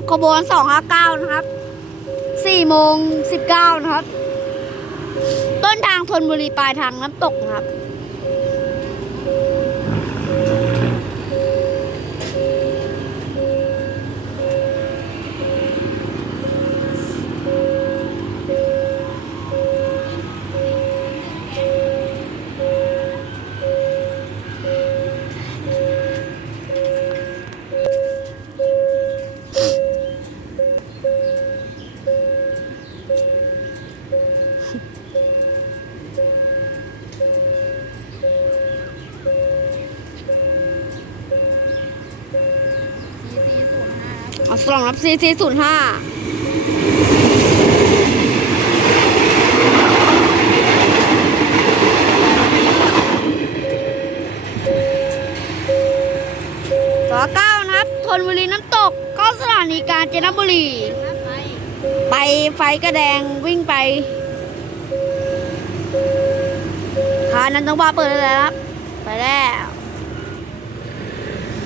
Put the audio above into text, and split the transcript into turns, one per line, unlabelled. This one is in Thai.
ับขบวนสองห้าเก้านะครับสี่โมงสิบเก้านะครับ ต้นทางธนบุรีปลายทางน้ำตกนะครับ เอาสองรับซีซีศูนย์ห้าสอเก้านะครับธนบุรีน้ำตกเข้าสถานีกาญจนบุรี ไปไฟกระแดงวิ่งไปคานั้นต้องบาเปิดแล้วครับ ไปแล้ว